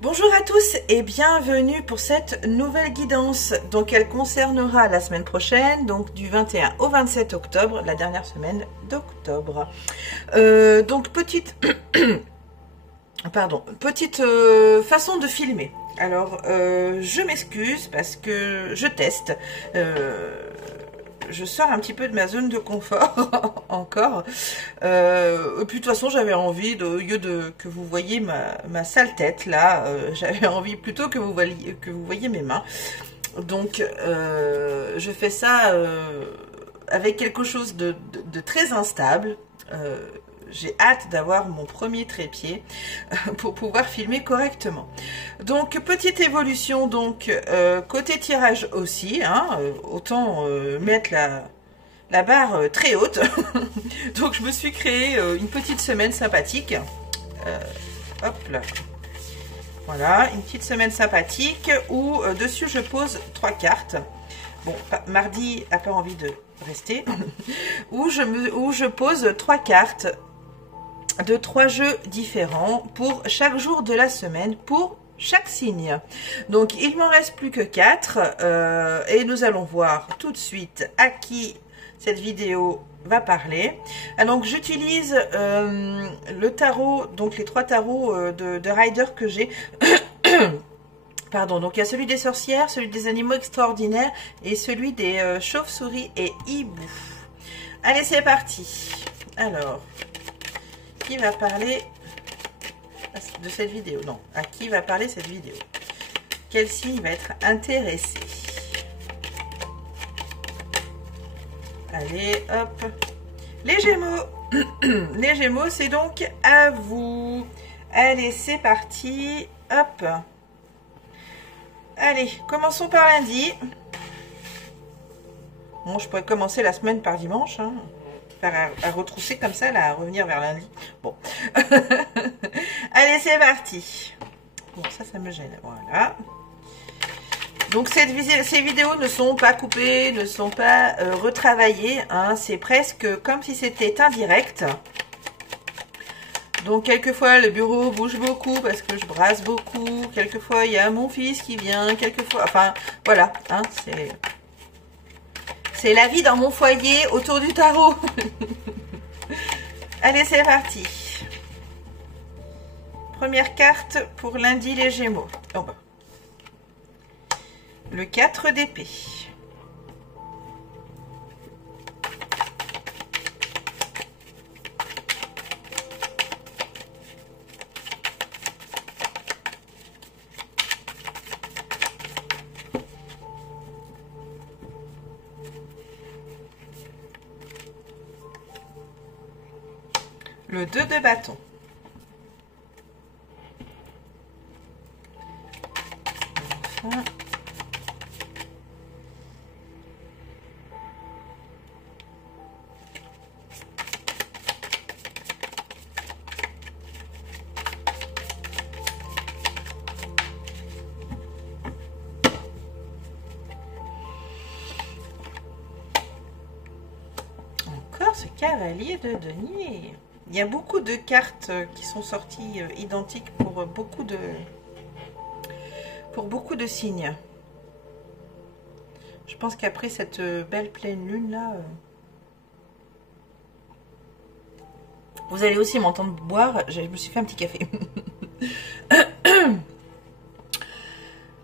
Bonjour à tous et bienvenue pour cette nouvelle guidance. Donc elle concernera la semaine prochaine, donc du 21 au 27 octobre, la dernière semaine d'octobre. Donc petite façon de filmer. Alors je m'excuse parce que je teste. Je sors un petit peu de ma zone de confort encore. Puis de toute façon, j'avais envie, au lieu de que vous voyez ma sale tête là, j'avais envie plutôt que vous voyez mes mains. Donc, je fais ça avec quelque chose de très instable. J'ai hâte d'avoir mon premier trépied pour pouvoir filmer correctement. Donc petite évolution, donc côté tirage aussi, hein, autant mettre la barre très haute. Donc je me suis créé une petite semaine sympathique. Hop là. Voilà, une petite semaine sympathique où dessus je pose 3 cartes. Bon, mardi a pas envie de rester. où je pose 3 cartes de 3 jeux différents pour chaque jour de la semaine, pour chaque signe. Donc il m'en reste plus que 4 et nous allons voir tout de suite à qui cette vidéo va parler. Donc j'utilise le tarot, donc les 3 tarots de Rider que j'ai. Pardon, donc il y a celui des sorcières, celui des animaux extraordinaires et celui des chauves-souris et hiboux. Allez, c'est parti. Alors, qui va parler de cette vidéo? Non, à qui va parler cette vidéo? Quel signe va être intéressé? Allez, hop. Les Gémeaux. Les Gémeaux, c'est donc à vous. Allez, c'est parti. Hop. Allez, commençons par lundi. Bon, je pourrais commencer la semaine par dimanche, hein. À retrousser comme ça, là, à revenir vers lundi. Bon. Allez, c'est parti. Bon, ça me gêne. Voilà. Donc, ces vidéos ne sont pas coupées, ne sont pas retravaillées. Hein. C'est presque comme si c'était indirect. Donc, quelquefois, le bureau bouge beaucoup parce que je brasse beaucoup. Quelquefois, il y a mon fils qui vient. Quelquefois, enfin, voilà. Hein, c'est la vie dans mon foyer autour du tarot. Allez, c'est parti. Première carte pour lundi, les Gémeaux. Oh bah. Le 4 d'épée. Le 2 de bâton. Enfin. Encore ce cavalier de denier. Il y a beaucoup de cartes qui sont sorties identiques pour beaucoup de signes. Je pense qu'après cette belle pleine lune là, vous allez aussi m'entendre boire. Je me suis fait un petit café.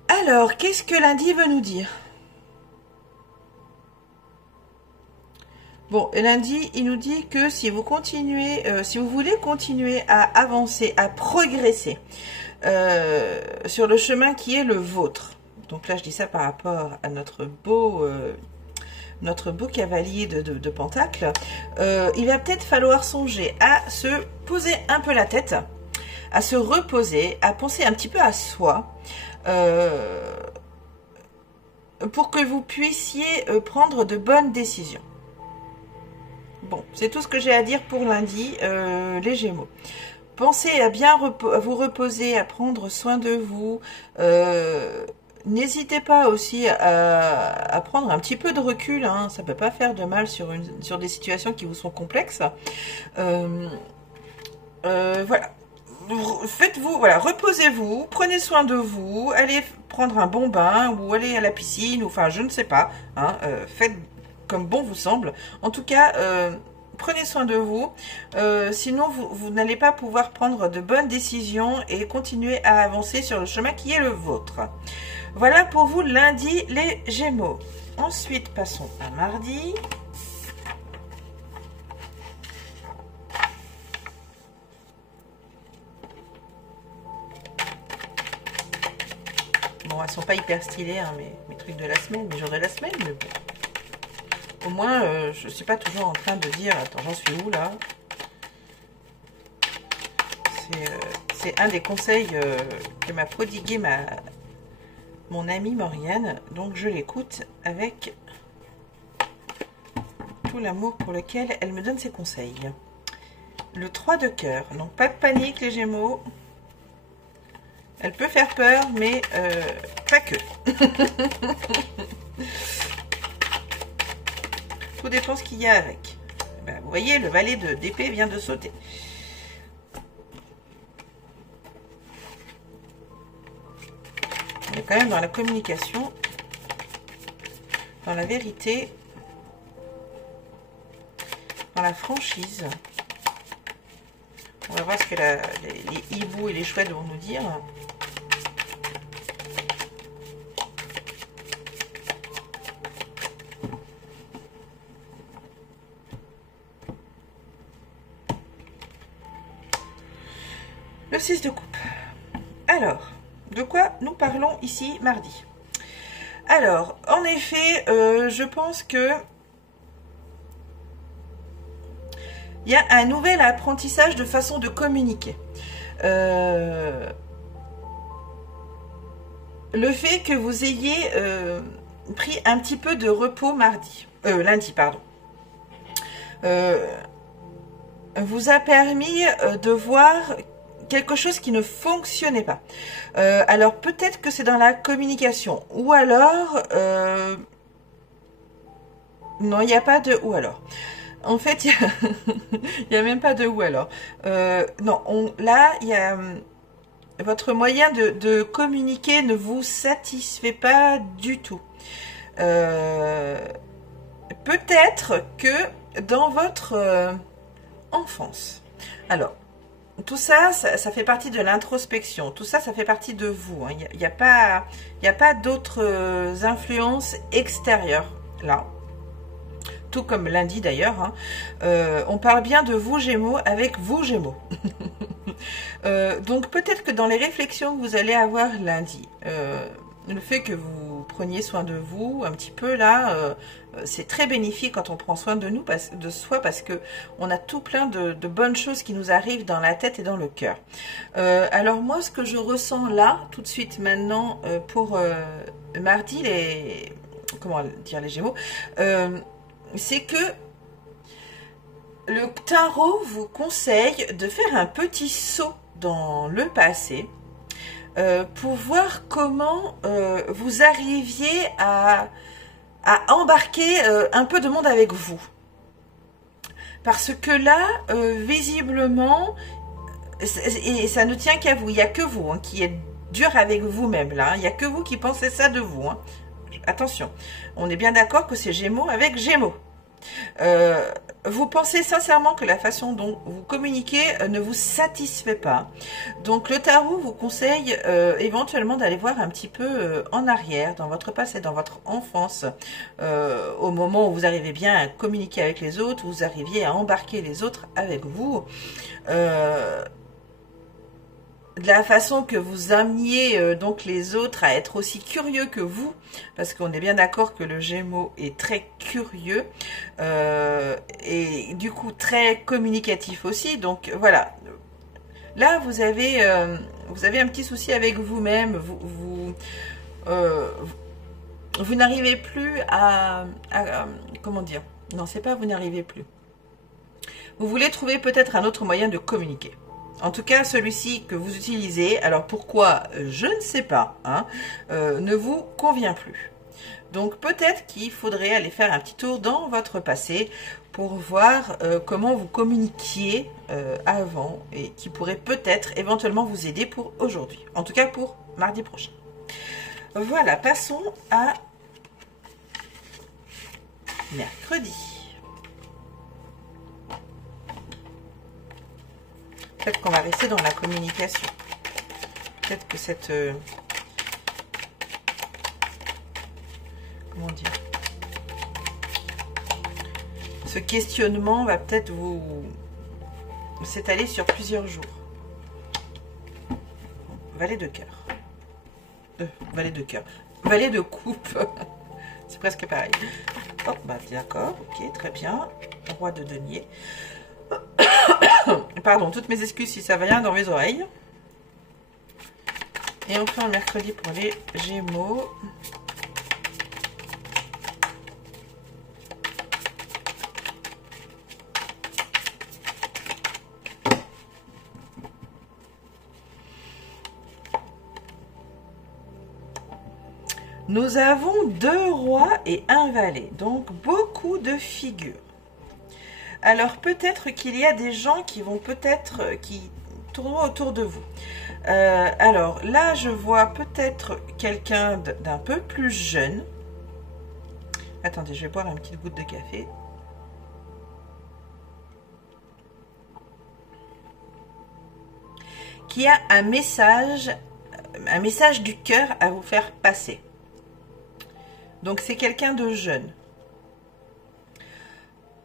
Alors, qu'est-ce que lundi veut nous dire? Bon, lundi, il nous dit que si vous continuez, si vous voulez continuer à avancer, à progresser sur le chemin qui est le vôtre. Donc là, je dis ça par rapport à notre beau cavalier de Pentacle. Il va peut-être falloir songer à se poser un peu la tête, à se reposer, à penser un petit peu à soi, pour que vous puissiez prendre de bonnes décisions. Bon, c'est tout ce que j'ai à dire pour lundi, les Gémeaux. Pensez à bien vous reposer, à prendre soin de vous. N'hésitez pas aussi à prendre un petit peu de recul. Hein, ça ne peut pas faire de mal sur des situations qui vous sont complexes. Voilà. faites-vous, voilà, reposez-vous, prenez soin de vous, allez prendre un bon bain ou allez à la piscine, ou enfin je ne sais pas, hein, faites comme bon vous semble. En tout cas, prenez soin de vous, sinon vous n'allez pas pouvoir prendre de bonnes décisions et continuer à avancer sur le chemin qui est le vôtre. Voilà pour vous lundi les Gémeaux. Ensuite, passons à mardi. Bon, elles sont pas hyper stylées, hein, mes trucs de la semaine, mes jours de la semaine, mais bon. Au moins, je suis pas toujours en train de dire, attends, j'en suis où là? C'est un des conseils que m'a prodigué mon amie Mauriane, donc je l'écoute avec tout l'amour pour lequel elle me donne ses conseils. Le 3 de cœur, donc pas de panique les Gémeaux. Elle peut faire peur, mais pas que. Tout dépend ce qu'il y a avec. Ben, vous voyez, le valet d'épée vient de sauter. On est quand même dans la communication, dans la vérité, dans la franchise. On va voir ce que les hiboux et les chouettes vont nous dire. Le 6 de coupe. Alors, de quoi nous parlons ici mardi? Alors, en effet, je pense que il y a un nouvel apprentissage de façon de communiquer. Le fait que vous ayez pris un petit peu de repos lundi, pardon, vous a permis de voir quelque chose qui ne fonctionnait pas. Alors peut-être que c'est dans la communication, ou alors non, il n'y a pas de ou alors. En fait, il n'y a même pas de ou alors. Non, là, il y a votre moyen de communiquer ne vous satisfait pas du tout. Peut-être que dans votre enfance. Alors, tout ça, ça fait partie de l'introspection. Tout ça, ça fait partie de vous. Il n'y a pas d'autres influences extérieures là. Tout comme lundi d'ailleurs. Hein. On parle bien de vous Gémeaux avec vous Gémeaux. Donc peut-être que dans les réflexions que vous allez avoir lundi, le fait que vous preniez soin de vous un petit peu là, c'est très bénéfique quand on prend soin de nous, de soi, parce que on a tout plein de bonnes choses qui nous arrivent dans la tête et dans le cœur. Alors moi, ce que je ressens là, tout de suite maintenant, pour mardi, comment dire les Gémeaux, c'est que le tarot vous conseille de faire un petit saut dans le passé pour voir comment vous arriviez à embarquer un peu de monde avec vous. Parce que là, visiblement, et ça ne tient qu'à vous, il n'y a que vous hein, qui êtes dur avec vous-même là, hein, il n'y a que vous qui pensez ça de vous. Hein. Attention, on est bien d'accord que c'est Gémeaux avec Gémeaux. Vous pensez sincèrement que la façon dont vous communiquez ne vous satisfait pas. Donc le tarot vous conseille éventuellement d'aller voir un petit peu en arrière, dans votre passé, dans votre enfance, au moment où vous arrivez bien à communiquer avec les autres, vous arriviez à embarquer les autres avec vous. De la façon que vous ameniez donc les autres à être aussi curieux que vous, parce qu'on est bien d'accord que le Gémeaux est très curieux et du coup très communicatif aussi. Donc voilà, là vous avez un petit souci avec vous-même, vous n'arrivez plus à comment dire, non c'est pas vous n'arrivez plus, vous voulez trouver peut-être un autre moyen de communiquer. En tout cas, celui-ci que vous utilisez, alors pourquoi, je ne sais pas, hein, ne vous convient plus. Donc peut-être qu'il faudrait aller faire un petit tour dans votre passé pour voir comment vous communiquiez avant et qui pourrait peut-être éventuellement vous aider pour aujourd'hui. En tout cas pour mardi prochain. Voilà, passons à mercredi. Peut-être qu'on va rester dans la communication. Peut-être que cette... comment dire? Ce questionnement va peut-être vous s'étaler sur plusieurs jours. Valet de cœur. Valet de cœur. Valet de coupe. C'est presque pareil. Oh, bah d'accord, ok, très bien. Roi de denier. Pardon, toutes mes excuses si ça va rien dans mes oreilles. Et on fait un mercredi pour les Gémeaux. Nous avons 2 rois et un valet, donc beaucoup de figures. Alors peut-être qu'il y a des gens qui vont qui tourneront autour de vous. Alors là, je vois peut-être quelqu'un d'un peu plus jeune. Attendez, je vais boire une petite goutte de café. Qui a un message du cœur à vous faire passer. Donc c'est quelqu'un de jeune.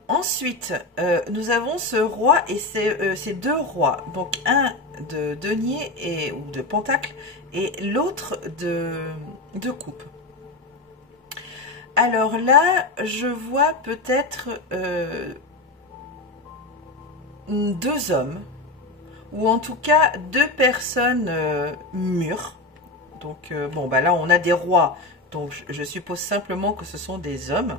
Ensuite, nous avons ce roi et ces 2 rois. Donc un de denier ou de pentacle et l'autre de coupe. Alors là, je vois peut-être 2 hommes. Ou en tout cas 2 personnes mûres. Donc bon, bah là on a des rois. Donc je suppose simplement que ce sont des hommes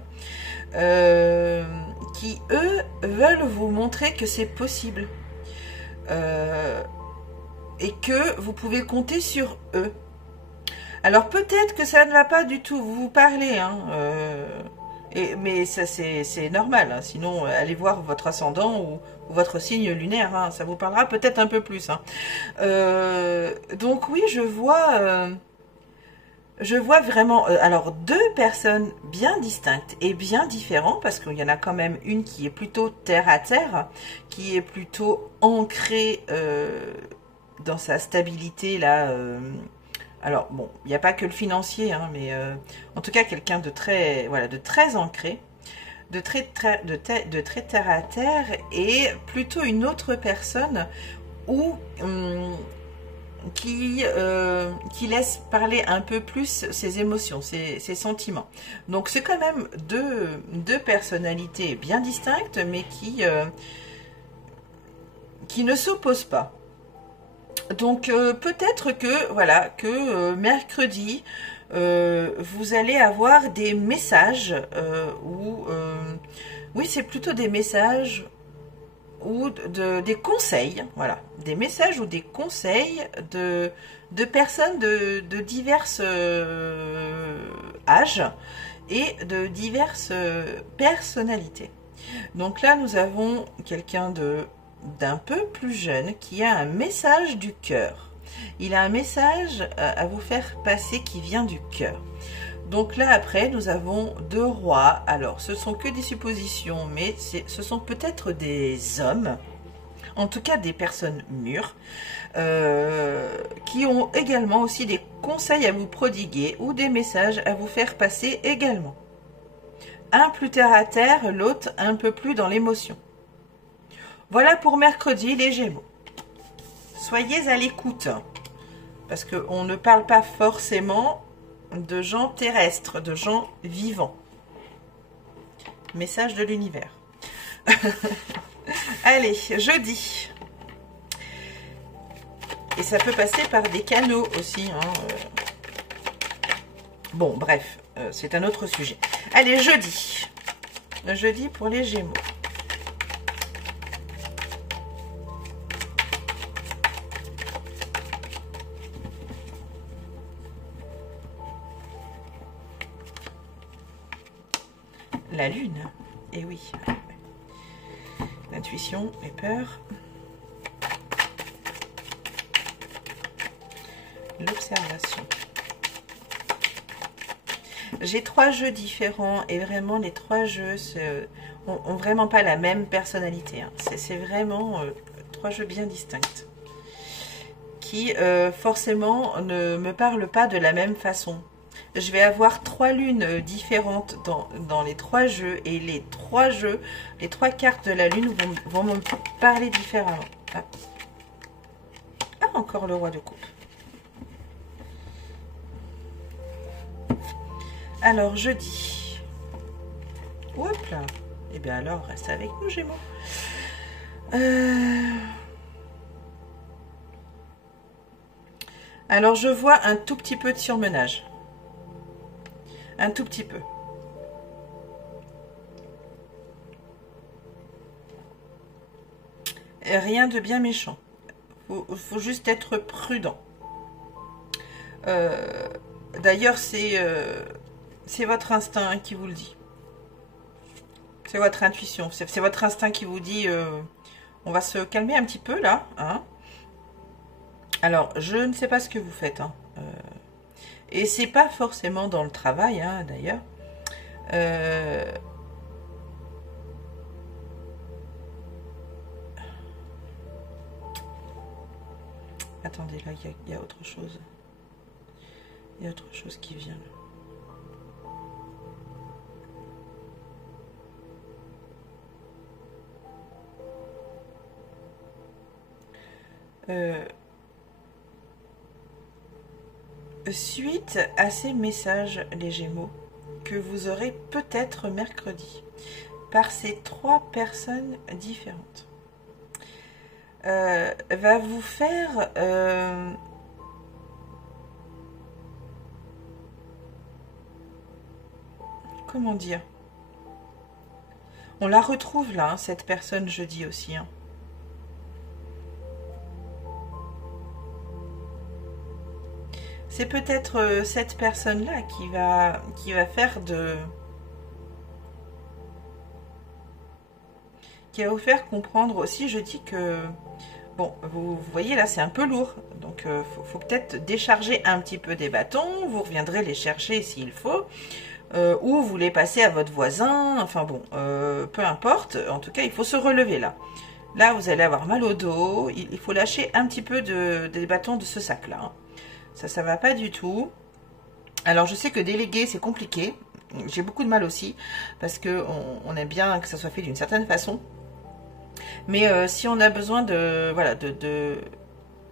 qui, eux, veulent vous montrer que c'est possible et que vous pouvez compter sur eux. Alors peut-être que ça ne va pas du tout vous parler, hein, mais ça c'est normal, hein, sinon allez voir votre ascendant ou votre signe lunaire, hein, ça vous parlera peut-être un peu plus. Hein. Donc oui, je vois vraiment, alors 2 personnes bien distinctes et bien différentes, parce qu'il y en a quand même une qui est plutôt terre à terre, qui est plutôt ancrée dans sa stabilité là. Alors bon, il n'y a pas que le financier, hein, mais en tout cas quelqu'un de très, voilà, de très ancré, de très terre à terre, et plutôt une autre personne où qui laisse parler un peu plus ses émotions, ses sentiments. Donc c'est quand même deux personnalités bien distinctes, mais qui ne s'opposent pas. Donc peut-être que voilà que mercredi vous allez avoir des messages oui, c'est plutôt des messages ou des conseils, voilà, des messages ou des conseils de personnes de divers âges et de diverses personnalités. Donc là, nous avons quelqu'un d'un peu plus jeune qui a un message du cœur. Il a un message à vous faire passer qui vient du cœur. Donc là, après, nous avons 2 rois. Alors, ce sont que des suppositions, mais ce sont peut-être des hommes, en tout cas des personnes mûres, qui ont également aussi des conseils à vous prodiguer ou des messages à vous faire passer également. Un plus terre à terre, l'autre un peu plus dans l'émotion. Voilà pour mercredi, les Gémeaux. Soyez à l'écoute, parce qu'on ne parle pas forcément de gens terrestres, de gens vivants. Message de l'univers. Allez, jeudi. Et ça peut passer par des canaux aussi. Hein. Bon, bref, c'est un autre sujet. Allez, jeudi. Jeudi pour les Gémeaux. la lune. Et oui. L'intuition, les peurs. L'observation. J'ai 3 jeux différents et vraiment les 3 jeux ont vraiment pas la même personnalité. Hein. C'est vraiment 3 jeux bien distincts qui forcément ne me parlent pas de la même façon. Je vais avoir 3 lunes différentes dans les 3 jeux et les 3 jeux, les 3 cartes de la lune vont me parler différemment. Ah. Ah, encore le roi de coupe. Alors, jeudi. Hop là. Eh bien alors, reste avec nous, Gémeaux. Alors, je vois un tout petit peu de surmenage. Un tout petit peu. Rien de bien méchant. Faut juste être prudent. D'ailleurs, c'est votre instinct qui vous le dit. C'est votre intuition. C'est votre instinct qui vous dit on va se calmer un petit peu là. Hein. Alors, je ne sais pas ce que vous faites. Hein. Et c'est pas forcément dans le travail, hein, d'ailleurs. Attendez, là, il y a autre chose. Il y a autre chose qui vient là. Suite à ces messages, les Gémeaux, que vous aurez peut-être mercredi, par ces 3 personnes différentes, va vous faire... comment dire? On la retrouve là, hein, cette personne jeudi aussi. Hein. C'est peut-être cette personne-là qui va faire de... qui va vous faire comprendre aussi, je dis que... Bon, vous voyez là, c'est un peu lourd. Donc, faut peut-être décharger un petit peu des bâtons. Vous reviendrez les chercher s'il faut. Ou vous les passez à votre voisin. Enfin bon, peu importe. En tout cas, il faut se relever là. Là, vous allez avoir mal au dos. Il faut lâcher un petit peu des bâtons de ce sac-là. Hein. Ça va pas du tout. Alors, je sais que déléguer, c'est compliqué. J'ai beaucoup de mal aussi. Parce que on aime bien que ça soit fait d'une certaine façon. Mais si on a besoin de... Voilà,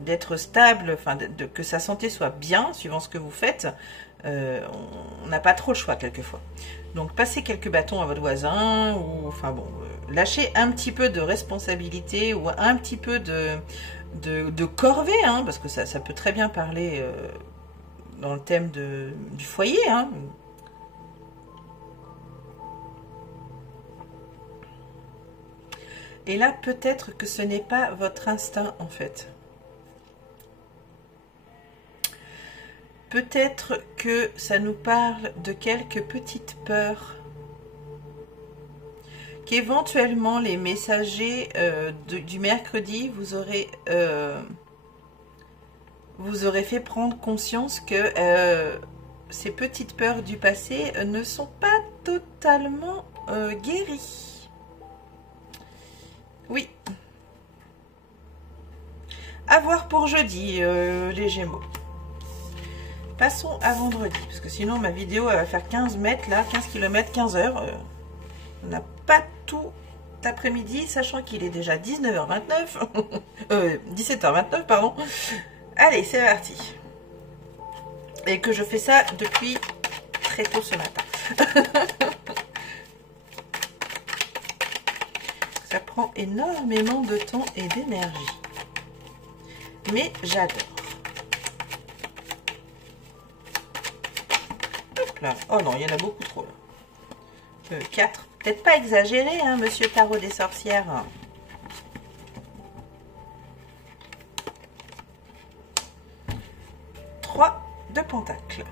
d'être stable, enfin, que sa santé soit bien, suivant ce que vous faites, on n'a pas trop le choix quelquefois. Donc, passez quelques bâtons à votre voisin, ou... Enfin bon, lâchez un petit peu de responsabilité, ou un petit peu de corvée, hein, parce que ça peut très bien parler dans le thème du foyer, hein. Et là, peut-être que ce n'est pas votre instinct, en fait. Peut-être que ça nous parle de quelques petites peurs. Qu'éventuellement, les messagers du mercredi, vous aurez fait prendre conscience que ces petites peurs du passé ne sont pas totalement guéries. Oui. À voir pour jeudi, les Gémeaux. Passons à vendredi, parce que sinon ma vidéo elle va faire 15 mètres, là, 15 km, 15 heures. On n'a pas tout l'après-midi, sachant qu'il est déjà 19h29. 17h29, pardon. Allez, c'est parti. Et que je fais ça depuis très tôt ce matin. Ça prend énormément de temps et d'énergie. Mais j'adore. Hop là. Oh non, il y en a beaucoup trop là. 4. Peut-être pas exagéré, hein, monsieur Tarot des Sorcières. 3 de Pentacle.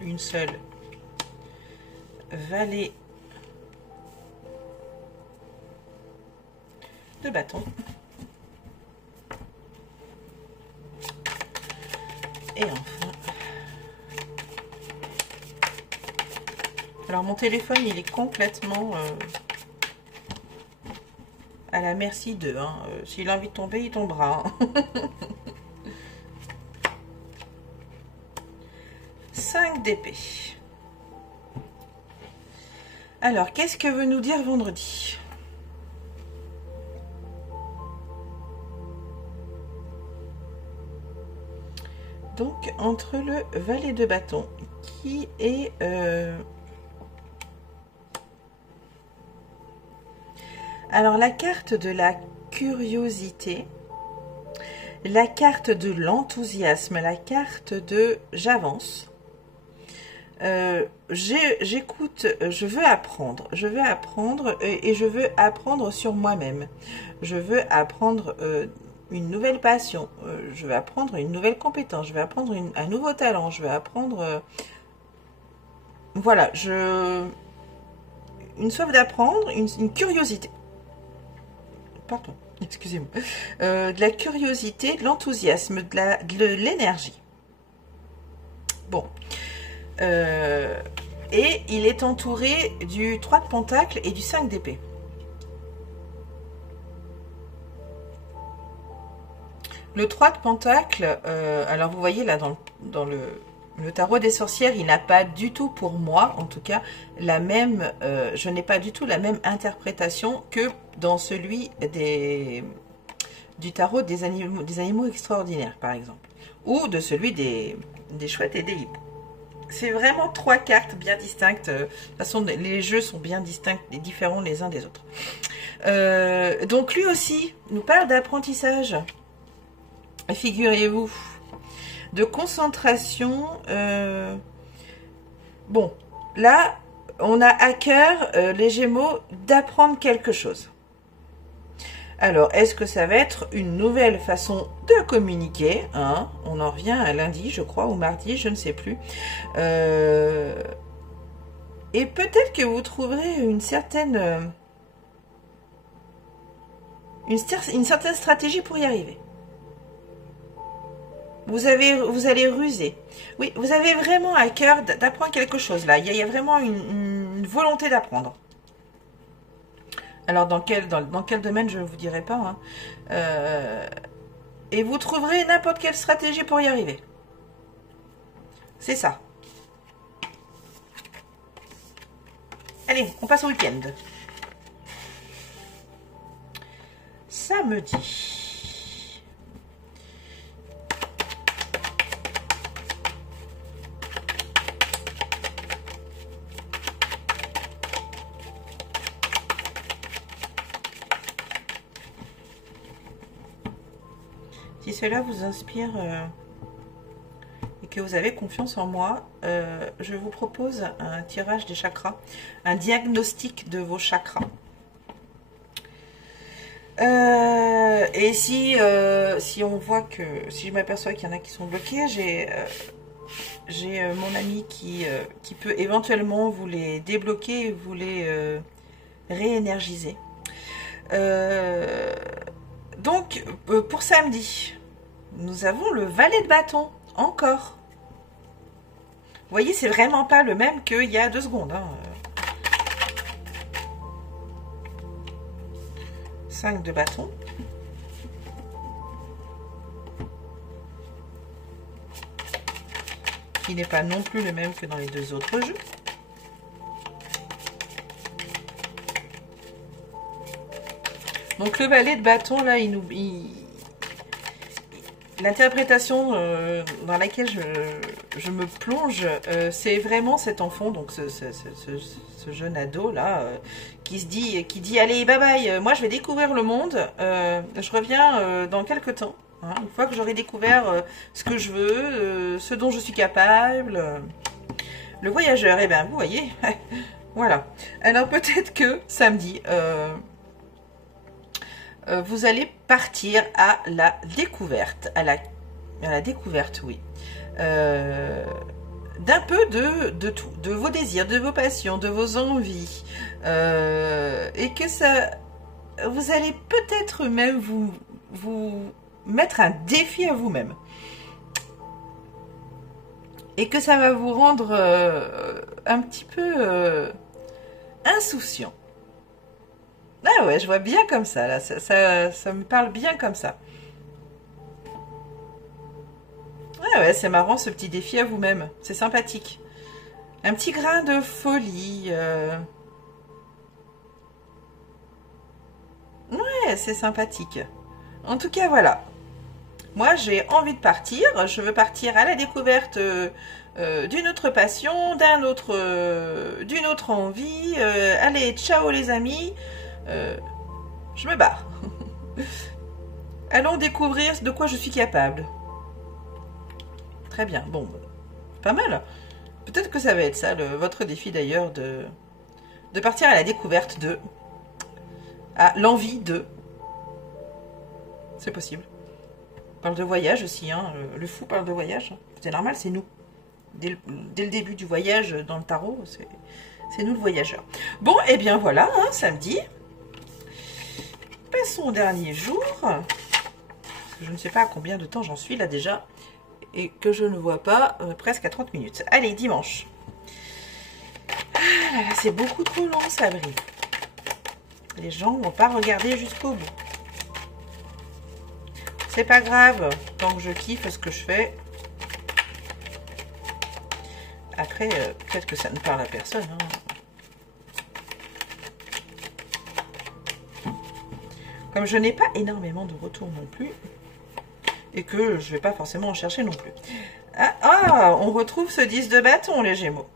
une seule valet de bâton. Et enfin, alors mon téléphone il est complètement à la merci d'eux. Hein. S'il a envie de tomber, il tombera. Hein. 5 d'épée. Alors, qu'est-ce que veut nous dire vendredi? Donc, entre le valet de bâton, qui est... Alors, la carte de la curiosité, la carte de l'enthousiasme, la carte de j'avance. J'écoute, je veux apprendre et je veux apprendre sur moi-même. Je veux apprendre une nouvelle passion, je veux apprendre une nouvelle compétence, je veux apprendre un nouveau talent, je veux apprendre... voilà, une soif d'apprendre, une curiosité. Pardon, excusez-moi. De la curiosité, de l'enthousiasme, de l'énergie. Bon. Et il est entouré du 3 de pentacle et du 5 d'épée. Le 3 de pentacle, alors vous voyez là dans le tarot des sorcières, il n'a pas du tout pour moi, en tout cas, la même, je n'ai pas du tout la même interprétation que dans celui du tarot des animaux extraordinaires, par exemple, ou de celui des chouettes et des hiboux. C'est vraiment 3 cartes bien distinctes. De toute façon, les jeux sont bien distincts et différents les uns des autres. Donc lui aussi nous parle d'apprentissage. Figurez-vous, de concentration. Bon, là, on a à cœur, les Gémeaux, d'apprendre quelque chose. Alors, est-ce que ça va être une nouvelle façon de communiquer, hein? On en revient à lundi, je crois, ou mardi, je ne sais plus. Et peut-être que vous trouverez une certaine stratégie pour y arriver. Vous allez ruser. Oui, vous avez vraiment à cœur d'apprendre quelque chose, là. Il y a vraiment une volonté d'apprendre. Alors, dans quel domaine, je ne vous dirai pas. Hein. Et vous trouverez n'importe quelle stratégie pour y arriver. C'est ça. Allez, on passe au week-end. Samedi. Si cela vous inspire et que vous avez confiance en moi, je vous propose un tirage des chakras, un diagnostic de vos chakras. Et si on voit que, si je m'aperçois qu'il y en a qui sont bloqués, j'ai mon ami qui peut éventuellement vous les débloquer et vous les réénergiser. Donc, pour samedi, nous avons le valet de bâton, encore. Vous voyez, c'est vraiment pas le même qu'il y a 2 secondes. Hein. 5 de bâton. Qui n'est pas non plus le même que dans les 2 autres jeux. Donc le valet de bâton, là, l'interprétation dans laquelle je me plonge, c'est vraiment cet enfant, donc ce jeune ado là, qui dit allez bye bye, moi je vais découvrir le monde, je reviens dans quelques temps, hein, une fois que j'aurai découvert ce que je veux, ce dont je suis capable. Le voyageur, eh bien vous voyez, voilà. Alors peut-être que samedi, vous allez partir à la découverte, à la découverte, oui. d'un peu de tout, de vos désirs, de vos passions, de vos envies, et que ça, vous allez peut-être même vous mettre un défi à vous-même, et que ça va vous rendre un petit peu insouciant. Ah ouais, je vois bien comme ça, là, ça me parle bien comme ça. Ah ouais, c'est marrant ce petit défi à vous-même, c'est sympathique. Un petit grain de folie. Ouais, c'est sympathique. En tout cas, voilà. Moi, j'ai envie de partir. Je veux partir à la découverte d'une autre passion, d'une autre envie. Allez, ciao les amis. Je me barre. Allons découvrir de quoi je suis capable. Très bien. Bon, pas mal. Peut-être que ça va être ça, votre défi d'ailleurs, de partir à la découverte de... à l'envie de... C'est possible. On parle de voyage aussi, hein. Le fou parle de voyage. C'est normal, c'est nous. Dès le début du voyage dans le tarot, c'est nous le voyageur. Bon, et eh bien voilà, hein, samedi. Passons au dernier jour. Je ne sais pas à combien de temps j'en suis là déjà. Et que je ne vois pas presque à 30 minutes. Allez, dimanche. Ah là là, c'est beaucoup trop long, ça brille. Les gens ne vont pas regarder jusqu'au bout. C'est pas grave, tant que je kiffe ce que je fais. Après, peut-être que ça ne parle à personne. Hein. Comme je n'ai pas énormément de retours non plus, et que je ne vais pas forcément en chercher non plus. Ah, on retrouve ce 10 de bâton, les Gémeaux.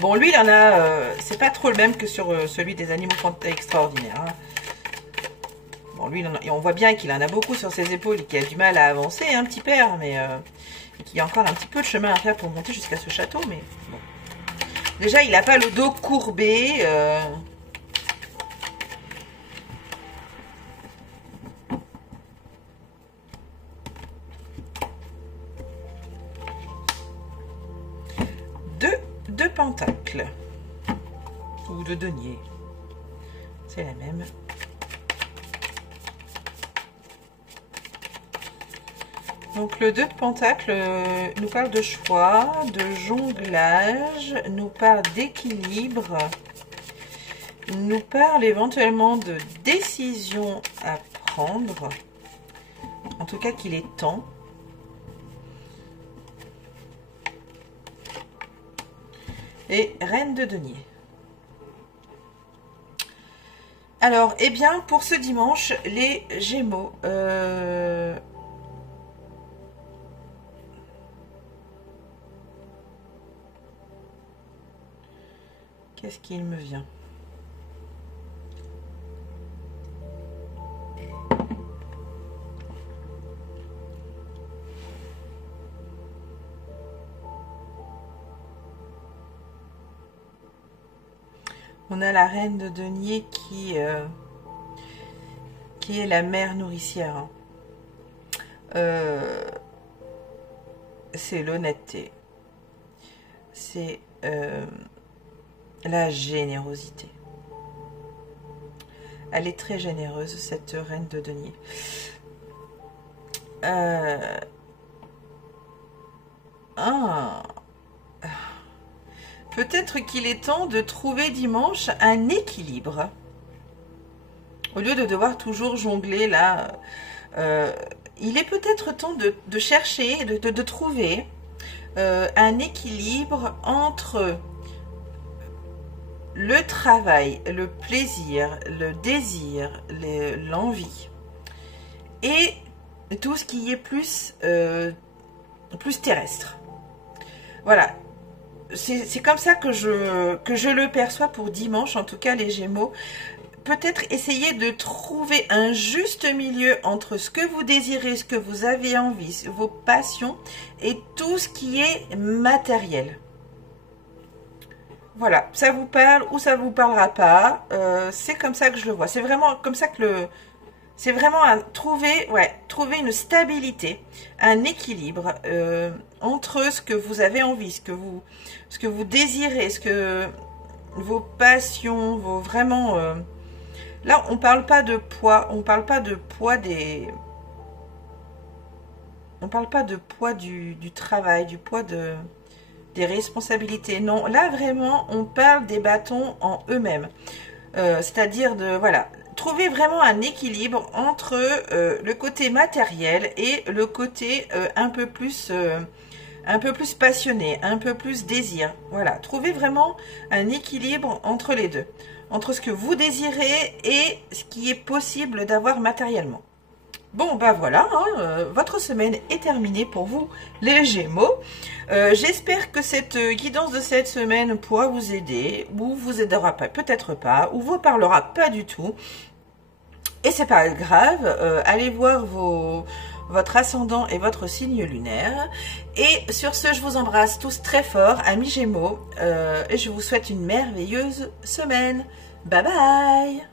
Bon, lui, il en a... c'est pas trop le même que sur celui des animaux extraordinaires. Hein. Bon, lui, on voit bien qu'il en a beaucoup sur ses épaules et qu'il a du mal à avancer, un petit père, mais qu'il y a encore un petit peu de chemin à faire pour monter jusqu'à ce château, mais bon. Déjà, il n'a pas le dos courbé. Deux pentacles. Ou de denier. C'est la même. Donc le 2 de pentacle nous parle de choix, de jonglage, nous parle d'équilibre, nous parle éventuellement de décision à prendre, en tout cas qu'il est temps. Et reine de denier. Alors, eh bien, pour ce dimanche, les Gémeaux... Qu'est-ce qu'il me vient? On a la reine de denier qui est la mère nourricière. C'est l'honnêteté. C'est la générosité. Elle est très généreuse, cette reine de denier. Peut-être qu'il est temps de trouver dimanche un équilibre. Au lieu de devoir toujours jongler là, il est peut-être temps de chercher, de trouver un équilibre entre le travail, le plaisir, le désir, l'envie et tout ce qui est plus terrestre. Voilà. C'est comme ça que je le perçois pour dimanche, en tout cas les Gémeaux. Peut-être essayer de trouver un juste milieu entre ce que vous désirez, ce que vous avez envie, vos passions et tout ce qui est matériel. Voilà, ça vous parle ou ça vous parlera pas. C'est comme ça que je le vois. C'est vraiment comme ça que C'est vraiment trouver une stabilité, un équilibre entre ce que vous avez envie, ce que vous désirez, vos passions, vos vraiment... là, on parle pas de poids, on parle pas de poids on parle pas de poids du travail, du poids des responsabilités. Non, là vraiment, on parle des bâtons en eux-mêmes. C'est-à-dire voilà, trouver vraiment un équilibre entre le côté matériel et le côté un peu plus passionné, un peu plus désir. Voilà, trouver vraiment un équilibre entre les deux, entre ce que vous désirez et ce qui est possible d'avoir matériellement. Bon, bah voilà, hein, votre semaine est terminée pour vous, les Gémeaux. J'espère que cette guidance de cette semaine pourra vous aider, ou vous aidera pas, peut-être pas, ou vous parlera pas du tout. Et c'est pas grave, allez voir votre ascendant et votre signe lunaire. Et sur ce, je vous embrasse tous très fort, amis Gémeaux, et je vous souhaite une merveilleuse semaine. Bye bye!